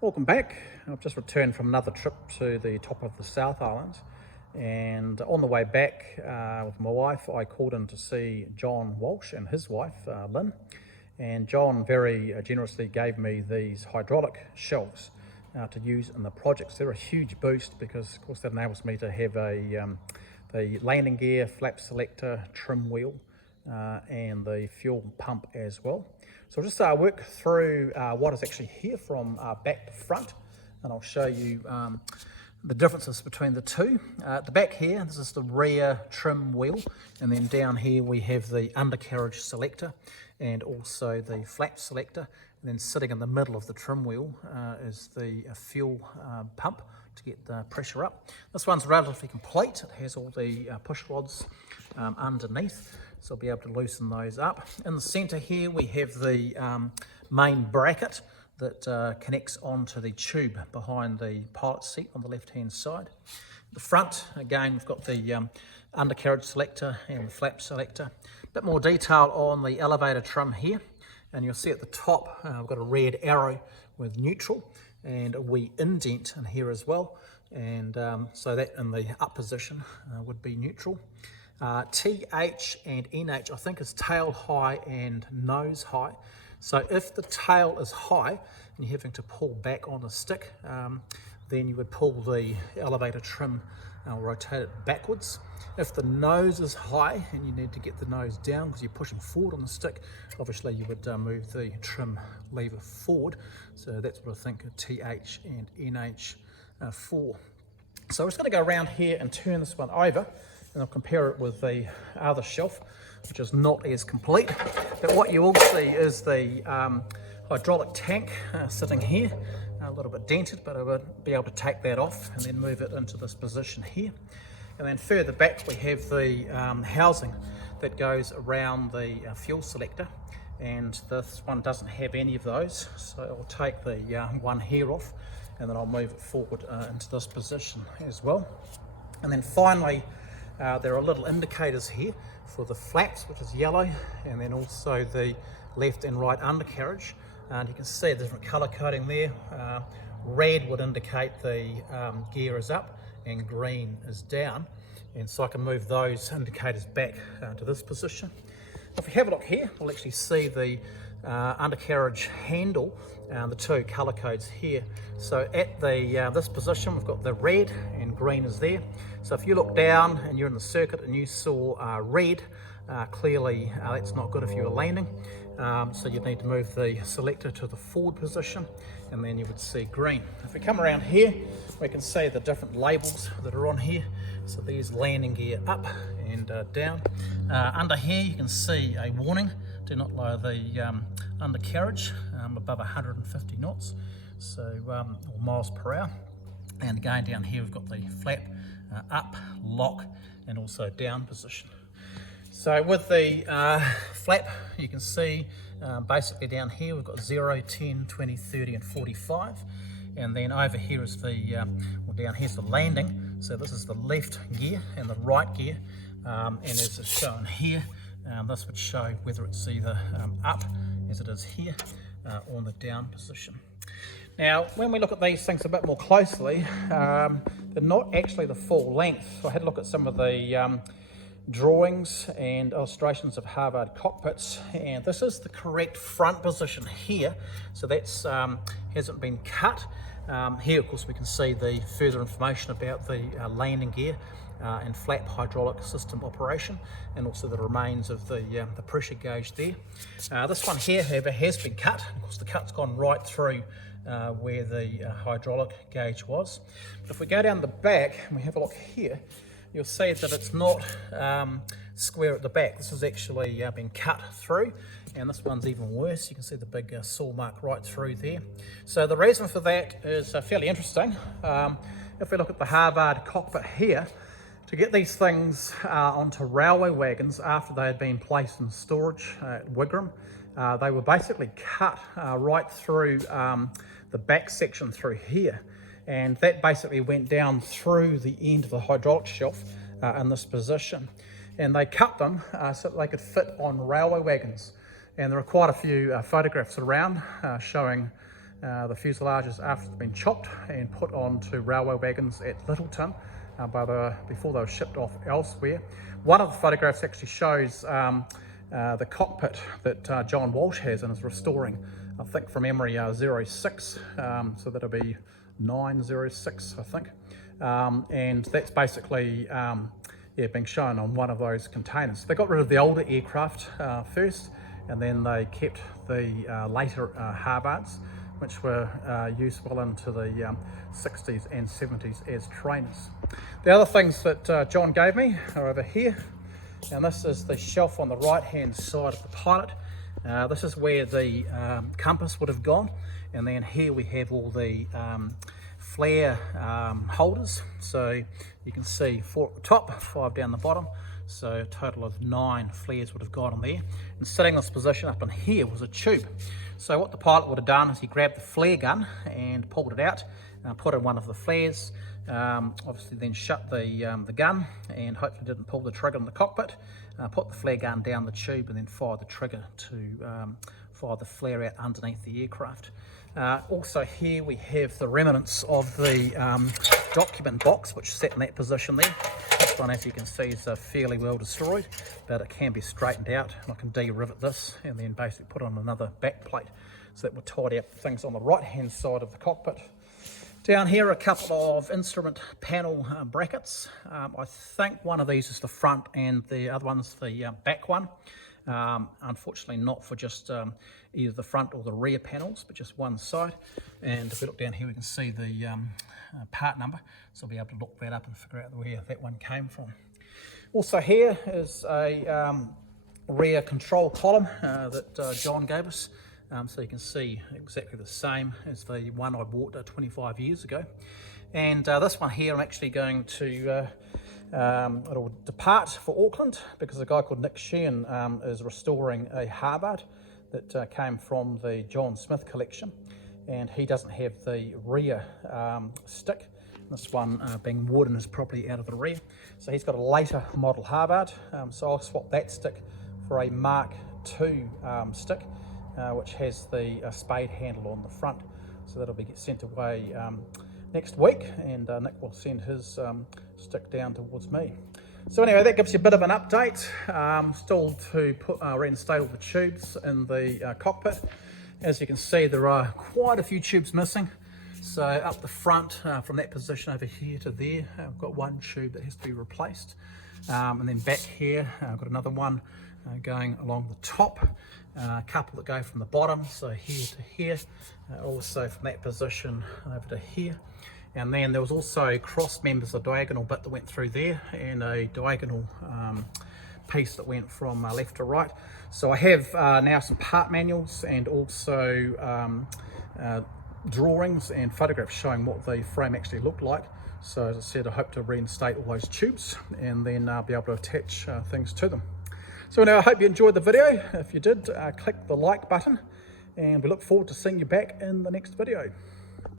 Welcome back. I've just returned from another trip to the top of the South Island, and on the way back with my wife I called in to see John Walsh and his wife Lynn, and John very generously gave me these hydraulic shelves to use in the projects. They're a huge boost because of course that enables me to have the landing gear, flap selector, trim wheel and the fuel pump as well. So I'll just work through what is actually here from back to front, and I'll show you the differences between the two. At the back here, this is the rear trim wheel, and then down here we have the undercarriage selector and also the flap selector. And then sitting in the middle of the trim wheel is the fuel pump to get the pressure up. This one's relatively complete. It has all the push rods underneath, so I'll be able to loosen those up. In the center here we have the main bracket that connects onto the tube behind the pilot seat on the left hand side. At the front again we've got the undercarriage selector and the flap selector. A bit more detail on the elevator trim here, and you'll see at the top we've got a red arrow with neutral and a wee indent in here as well, and so that in the up position would be neutral. TH and NH I think is tail high and nose high. So if the tail is high and you're having to pull back on the stick, then you would pull the elevator trim or rotate it backwards. If the nose is high and you need to get the nose down because you're pushing forward on the stick, obviously you would move the trim lever forward. So that's what I think TH and NH for. So I'm just going to go around here and turn this one over, and I'll compare it with the other shelf, which is not as complete. But what you will see is the hydraulic tank sitting here, a little bit dented, but I would be able to take that off and then move it into this position here. And then further back we have the housing that goes around the fuel selector, and this one doesn't have any of those, so I'll take the one here off and then I'll move it forward into this position as well. And then finally there are little indicators here for the flaps, which is yellow, and then also the left and right undercarriage, and you can see a different color coding there. Red would indicate the gear is up and green is down, and so I can move those indicators back to this position. If we have a look here, we'll actually see the undercarriage handle and the two color codes here. So at the this position we've got the red and green is there. So if you look down and you're in the circuit and you saw red, clearly that's not good if you were landing. So you'd need to move the selector to the forward position, and then you would see green. If we come around here, we can see the different labels that are on here. So there's landing gear up and down. Under here you can see a warning: do not lower the undercarriage above 150 knots, so or miles per hour. And again down here we've got the flap up, lock, and also down position. So with the flap, you can see basically down here we've got 0, 10, 20, 30 and 45, and then over here is the, well, down here's the landing. So this is the left gear and the right gear, and as it's shown here, this would show whether it's either up as it is here or in the down position. Now when we look at these things a bit more closely, they're not actually the full length. So I had a look at some of the drawings and illustrations of Harvard cockpits, and this is the correct front position here. So that's hasn't been cut. Here of course we can see the further information about the landing gear and flap hydraulic system operation, and also the remains of the pressure gauge there. This one here, however, has been cut. Of course the cut's gone right through where the hydraulic gauge was. But if we go down the back and we have a look here, you'll see that it's not square at the back. This has actually been cut through, and this one's even worse. You can see the big saw mark right through there. So the reason for that is fairly interesting. If we look at the Harvard cockpit here, to get these things onto railway wagons after they had been placed in storage at Wigram, they were basically cut right through the back section through here, and that basically went down through the end of the hydraulic shelf in this position, and they cut them so that they could fit on railway wagons. And there are quite a few photographs around showing the fuselages after it's been chopped and put onto railway wagons at Littleton, before they were shipped off elsewhere. One of the photographs actually shows the cockpit that John Walsh has and is restoring, I think from memory, 06, so that'll be 906, I think. And that's basically being shown on one of those containers. They got rid of the older aircraft first, and then they kept the later Harvards, which were used well into the 60s and 70s as trainers. The other things that John gave me are over here, and this is the shelf on the right hand side of the pilot. This is where the compass would have gone, and then here we have all the flare holders. So you can see 4 at the top, 5 down the bottom, so a total of 9 flares would have gone on there. And sitting in this position up in here was a tube. So what the pilot would have done is he grabbed the flare gun and pulled it out, put in one of the flares, obviously then shut the gun and hopefully didn't pull the trigger in the cockpit, put the flare gun down the tube and then fired the trigger to fire the flare out underneath the aircraft. Also here we have the remnants of the document box which sat in that position there. This one, as you can see, is fairly well destroyed, but it can be straightened out, and I can de-rivet this and then basically put on another back plate, so that will tidy up things on the right hand side of the cockpit. Down here are a couple of instrument panel brackets. I think one of these is the front and the other one's the back one. Unfortunately not for just either the front or the rear panels, but just one side. And if we look down here we can see the part number, so we'll be able to look that up and figure out where that one came from. Also here is a rear control column that John gave us. So you can see exactly the same as the one I bought 25 years ago. And this one here I'm actually going to it'll depart for Auckland, because a guy called Nick Sheehan is restoring a Harvard that came from the John Smith collection, and he doesn't have the rear stick. This one being wood and is probably out of the rear, so he's got a later model Harvard, so I'll swap that stick for a Mark II stick, which has the spade handle on the front, so that'll be sent away next week, and Nick will send his stick down towards me. So anyway, that gives you a bit of an update. Still to reinstate all the tubes in the cockpit. As you can see, there are quite a few tubes missing. So up the front, from that position over here to there, I've got one tube that has to be replaced. And then back here, I've got another one going along the top, a couple that go from the bottom, so here to here, also from that position over to here. And then there was also cross members, a diagonal bit that went through there, and a diagonal piece that went from left to right. So I have now some part manuals and also drawings and photographs showing what the frame actually looked like. So as I said, I hope to reinstate all those tubes and then be able to attach things to them. So now I hope you enjoyed the video. If you did, click the like button, and we look forward to seeing you back in the next video.